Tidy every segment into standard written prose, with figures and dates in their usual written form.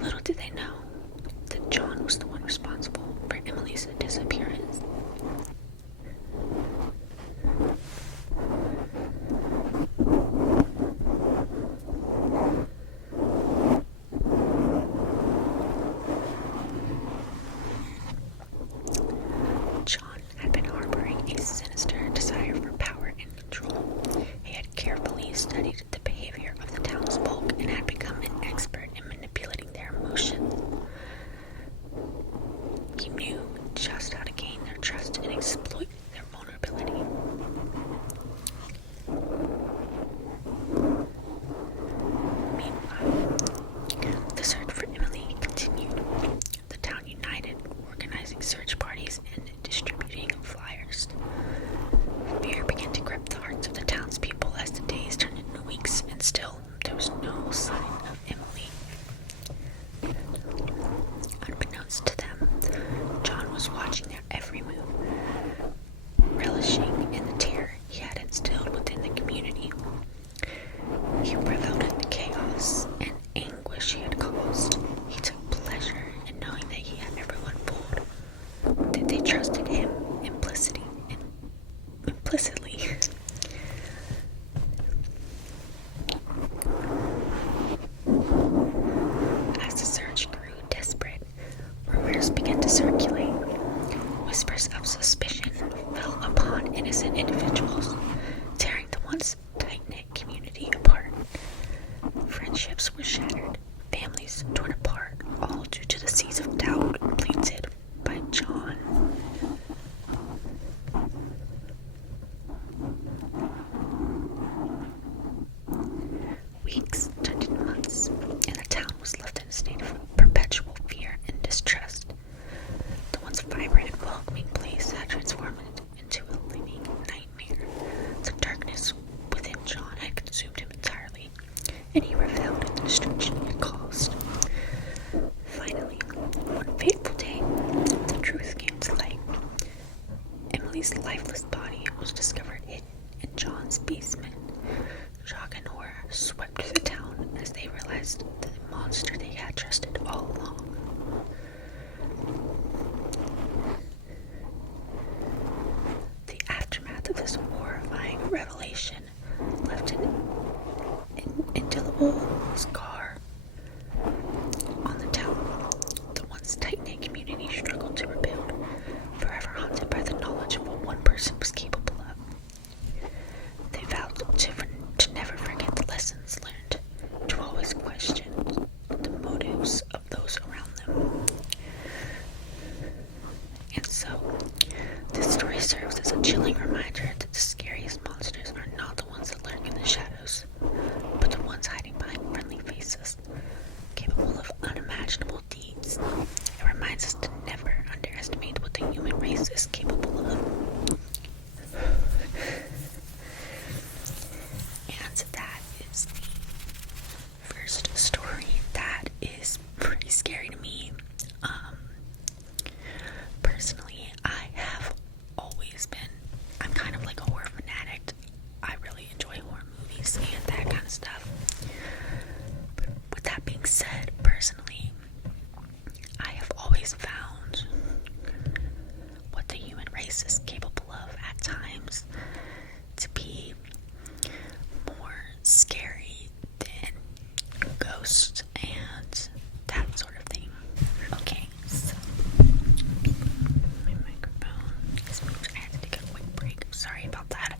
Little did they know that John was the one responsible for Emily's disappearance. John had been harboring a sinister desire for power and control. He had carefully studied the behavior of the townsfolk and had become an expert in manipulating their emotions. He knew just how to gain their trust and exploit their vulnerability. Meanwhile, the search for Emily continued. The town united, organizing search parties and distributing flyers. Fear began to grip the hearts of the townspeople as the days turned into weeks, and still there was no sign of Emily. Unbeknownst to them, John was watching their every move, relishing in the terror he had instilled within the community. He reveled in the chaos and anguish he had caused. He took pleasure in knowing that he had everyone fooled, that they trusted him implicitly. As the search grew desperate, rumors began to circulate. Whispers of suspicion fell upon innocent individuals, tearing the once tight-knit community apart. Friendships were shattered, families torn apart, all due to the seeds of doubt planted by John. Weeks turned into months, and the town was left in a state of perpetual fear and distrust. The once vibrant and welcoming place had transformed into a living nightmare. The darkness within John had consumed him entirely, and he reveled in the destruction it caused. Finally, one fateful day, the truth came to light. Emily's lifeless body was discovered hidden in John's basement. Shock and horror swept through the town as they realized the monster they had trusted all along. The aftermath of this horrifying revelation left an indelible scar on the town. The once tight-knit community struggled to rebuild, forever haunted by the knowledge of what one person was capable of. They vowed to never forget the lessons learned, to always question the motives of those around them. And so, this story serves as a chilling reminder that the scariest monsters are not the ones that lurk in the shadows, but the ones hiding behind friendly faces, capable of unimaginable deeds. It reminds us to never underestimate what the human race is capable of. And that is the first story that is pretty scary to me. Personally, I have always been, I'm kind of like a horror fanatic. I really enjoy horror movies and that kind of stuff. But with that being said, personally, I have always found what the human race is capable of at times to be more scary than ghosts and that sort of thing. Okay, so my microphone is moved. I had to take a quick break. I'm sorry about that.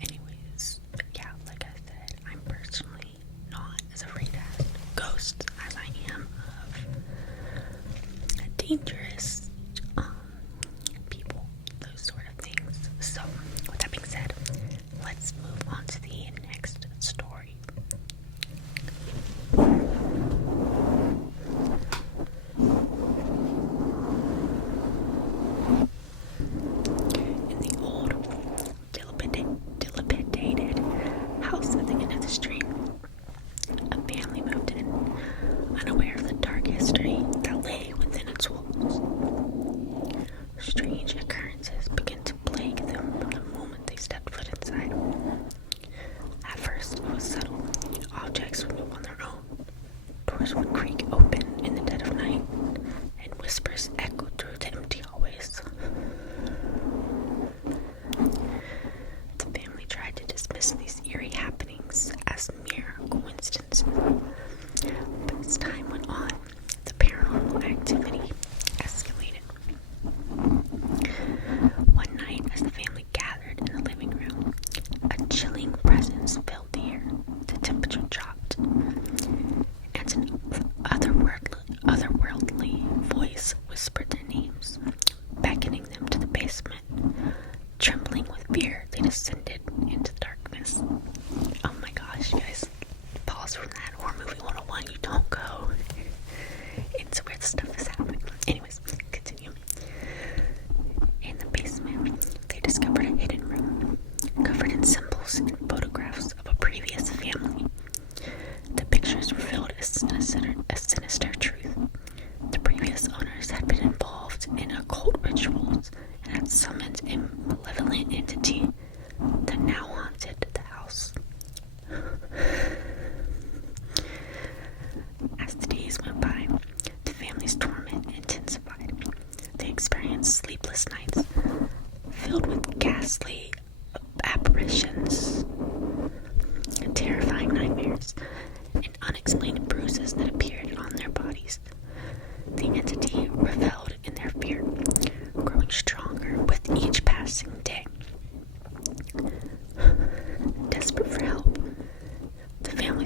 Anyways, yeah, like I said, I'm personally not as afraid of ghosts as I am of dangerous people, those sort of things. So, with that being said, let's move on to the next story. In the old, dilapidated house at the end of the street, a family moved in, unaware of the dark history that lay within its walls.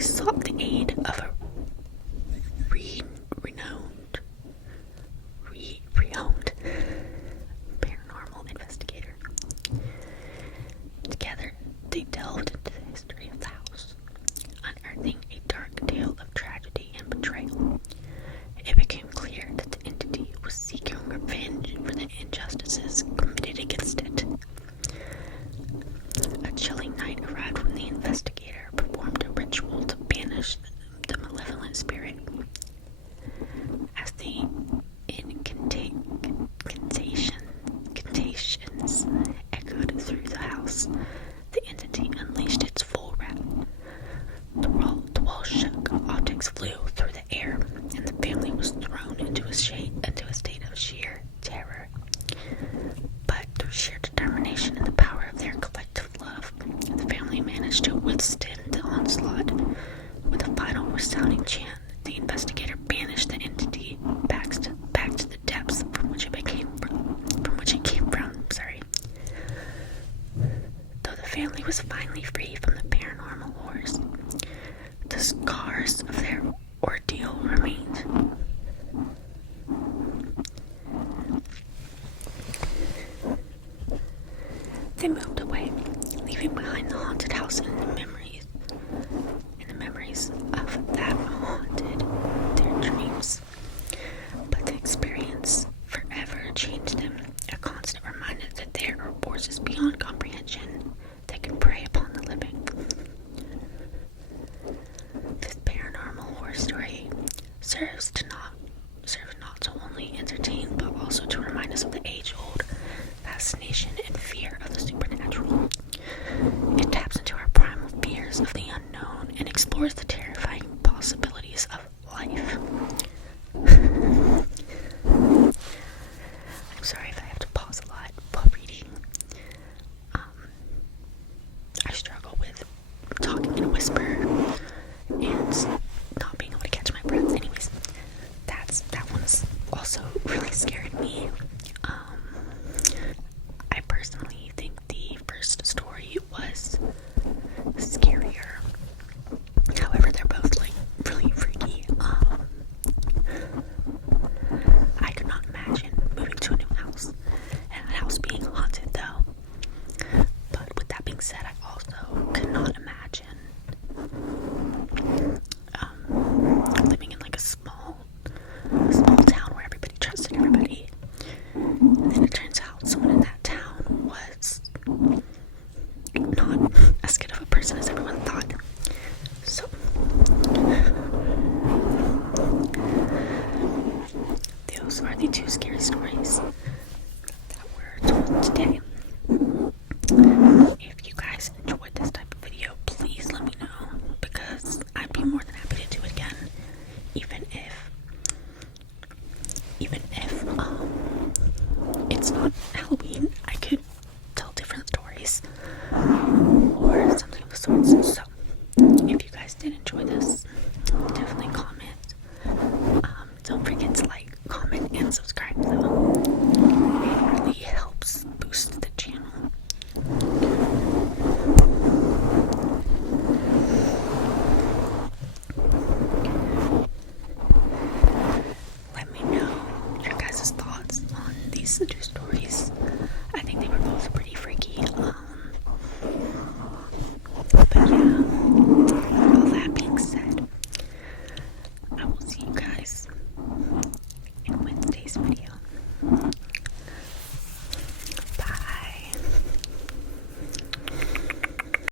family sought the aid of a renowned paranormal investigator. Together, they delved into the history of the house, unearthing a dark tale of tragedy and betrayal. It became clear that the entity was seeking revenge for the injustices committed against it. A chilling night arrived when the investigator performed a ritual to banish the malevolent spirit. As the incantations echoed through the house, the entity unleashed its full wrath. The walls shook, objects flew through the air, and the family was thrown into a state of sheer terror. But through sheer determination and the power of their collective love, the family managed to withstand the onslaught. With a final resounding chant, the investigator banished the entity back to the depths from which it came from. Though the family was finally free from the paranormal horrors, the scars of their ordeal remained. They moved away, leaving behind the haunted house and the memories of that haunted their dreams. But the experience forever changed them, a constant reminder that there are forces beyond comprehension that can prey upon the living. This paranormal horror story serves not to only entertain, but also to remind us of the age-old fascination and fear of the supernatural. It taps into our primal fears of the unknown and explores the terrifying possibilities of life. I'm sorry if I have to pause a lot while reading. I struggle with talking in a whisper and not being able to catch my breath. Anyways, that one's also really scared me. I personally think the first story was scarier. However, they're both like really freaky. I could not imagine moving to a new house and a house being haunted though. But with that being said, I also could not imagine living in like a small town where everybody trusted everybody. And then it turns out someone in that town was not as good of a person as everyone thought. So those are the two scary stories that were told today. If you guys enjoyed this type of video, please let me know, because I'd be more than happy to do it again, even if it's not Halloween. I could tell different stories or something of the sorts. So if you guys did enjoy this, definitely comment. Don't forget to like, comment, and subscribe though. It really helps boost the channel. Let me know your guys' thoughts on these two stories. I think they were both pretty freaky. But yeah, all that being said, I will see you guys in Wednesday's video.